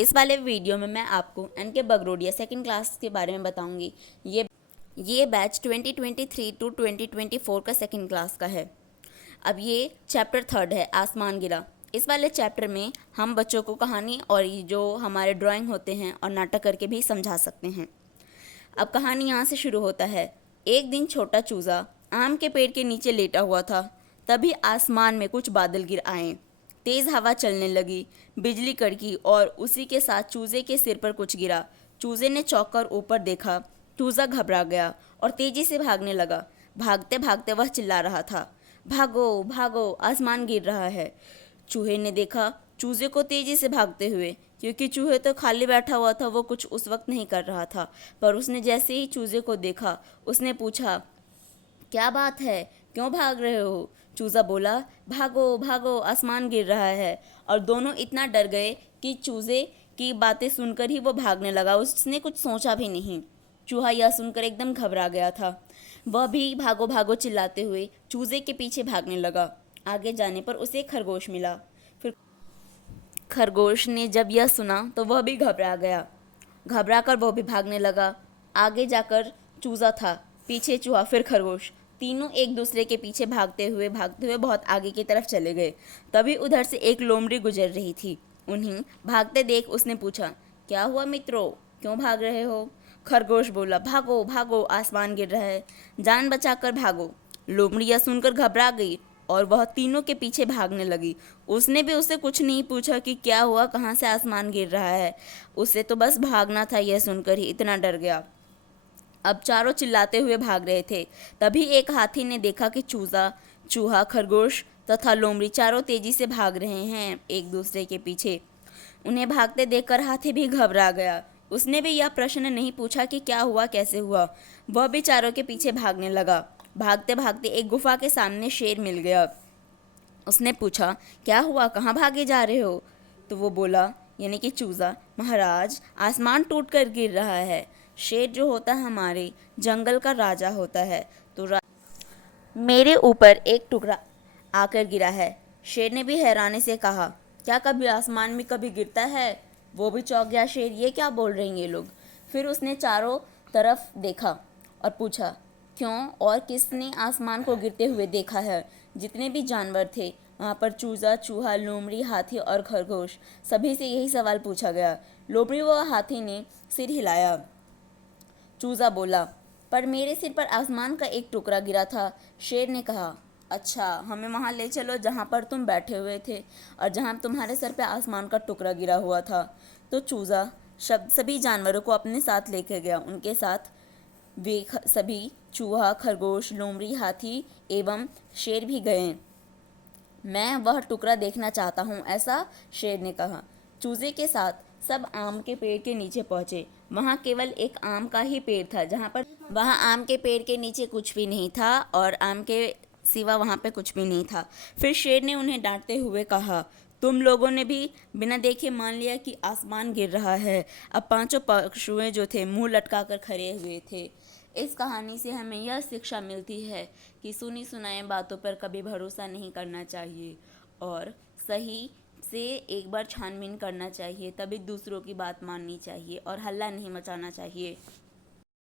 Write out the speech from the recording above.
इस वाले वीडियो में मैं आपको एन.के. बगरोडिया सेकंड क्लास के बारे में बताऊंगी। ये बैच 2023 टू 2024 का सेकंड क्लास का है। अब ये चैप्टर 3 है, आसमान गिरा। इस वाले चैप्टर में हम बच्चों को कहानी और ये जो हमारे ड्राइंग होते हैं और नाटक करके भी समझा सकते हैं। अब कहानी यहाँ से शुरू होता है। एक दिन छोटा चूज़ा आम के पेड़ के नीचे लेटा हुआ था। तभी आसमान में कुछ बादल गिर आए। तेज़ हवा चलने लगी, बिजली कड़की और उसी के साथ चूज़े के सिर पर कुछ गिरा। चूज़े ने चौंक कर ऊपर देखा। चूज़ा घबरा गया और तेज़ी से भागने लगा। भागते भागते वह चिल्ला रहा था, भागो भागो, आसमान गिर रहा है। चूहे ने देखा चूज़े को तेज़ी से भागते हुए, क्योंकि चूहे तो खाली बैठा हुआ था, वो कुछ उस वक्त नहीं कर रहा था। पर उसने जैसे ही चूज़े को देखा, उसने पूछा, क्या बात है, क्यों भाग रहे हो? चूज़ा बोला, भागो भागो, आसमान गिर रहा है। और दोनों इतना डर गए कि चूज़े की बातें सुनकर ही वो भागने लगा। उसने कुछ सोचा भी नहीं। चूहा यह सुनकर एकदम घबरा गया था। वह भी भागो भागो चिल्लाते हुए चूज़े के पीछे भागने लगा। आगे जाने पर उसे खरगोश मिला। फिर खरगोश ने जब यह सुना तो वह भी घबरा गया। घबरा कर वो भी भागने लगा। आगे जाकर चूज़ा था, पीछे चूहा, फिर खरगोश। तीनों एक दूसरे के पीछे भागते हुए बहुत आगे की तरफ चले गए। तभी उधर से एक लोमड़ी गुजर रही थी। उन्हें भागते देख उसने पूछा, क्या हुआ मित्रों, क्यों भाग रहे हो? खरगोश बोला, भागो भागो, आसमान गिर रहा है, जान बचाकर भागो। लोमड़ी यह सुनकर घबरा गई और वह तीनों के पीछे भागने लगी। उसने भी उससे कुछ नहीं पूछा कि क्या हुआ, कहाँ से आसमान गिर रहा है। उसे तो बस भागना था। यह सुनकर ही इतना डर गया। अब चारों चिल्लाते हुए भाग रहे थे। तभी एक हाथी ने देखा कि चूज़ा, चूहा, खरगोश तथा लोमड़ी चारों तेजी से भाग रहे हैं एक दूसरे के पीछे। उन्हें भागते देखकर हाथी भी घबरा गया। उसने भी यह प्रश्न नहीं पूछा कि क्या हुआ, कैसे हुआ। वह भी चारों के पीछे भागने लगा। भागते भागते एक गुफा के सामने शेर मिल गया। उसने पूछा, क्या हुआ, कहाँ भागे जा रहे हो? तो वो बोला, यानी कि चूज़ा, महाराज, आसमान टूट कर गिर रहा है। शेर जो होता है हमारे जंगल का राजा होता है, तो मेरे ऊपर एक टुकड़ा आकर गिरा है। शेर ने भी हैरानी से कहा, क्या कभी आसमान में कभी गिरता है? वो भी चौंक गया शेर, ये क्या बोल रहे हैं ये लोग। फिर उसने चारों तरफ देखा और पूछा, क्यों और किसने आसमान को गिरते हुए देखा है? जितने भी जानवर थे वहाँ पर, चूज़ा, चूहा, लोमड़ी, हाथी और खरगोश, सभी से यही सवाल पूछा गया। लोमड़ी व हाथी ने सिर हिलाया। चूज़ा बोला, पर मेरे सिर पर आसमान का एक टुकड़ा गिरा था। शेर ने कहा, अच्छा, हमें वहाँ ले चलो जहाँ पर तुम बैठे हुए थे और जहाँ तुम्हारे सर पे आसमान का टुकड़ा गिरा हुआ था। तो चूज़ा सभी जानवरों को अपने साथ लेकर गया। उनके साथ वे सभी चूहा, खरगोश, लोमड़ी, हाथी एवं शेर भी गए। मैं वह टुकड़ा देखना चाहता हूँ, ऐसा शेर ने कहा। चूजे के साथ सब आम के पेड़ के नीचे पहुँचे। वहाँ केवल एक आम का ही पेड़ था, वहाँ आम के पेड़ के नीचे कुछ भी नहीं था और आम के सिवा वहाँ पे कुछ भी नहीं था। फिर शेर ने उन्हें डांटते हुए कहा, तुम लोगों ने भी बिना देखे मान लिया कि आसमान गिर रहा है। अब पांचों पशुएं जो थे मुंह लटका कर खड़े हुए थे। इस कहानी से हमें यह शिक्षा मिलती है कि सुनी सुनाई बातों पर कभी भरोसा नहीं करना चाहिए और सही से एक बार छानबीन करना चाहिए, तभी दूसरों की बात माननी चाहिए और हल्ला नहीं मचाना चाहिए।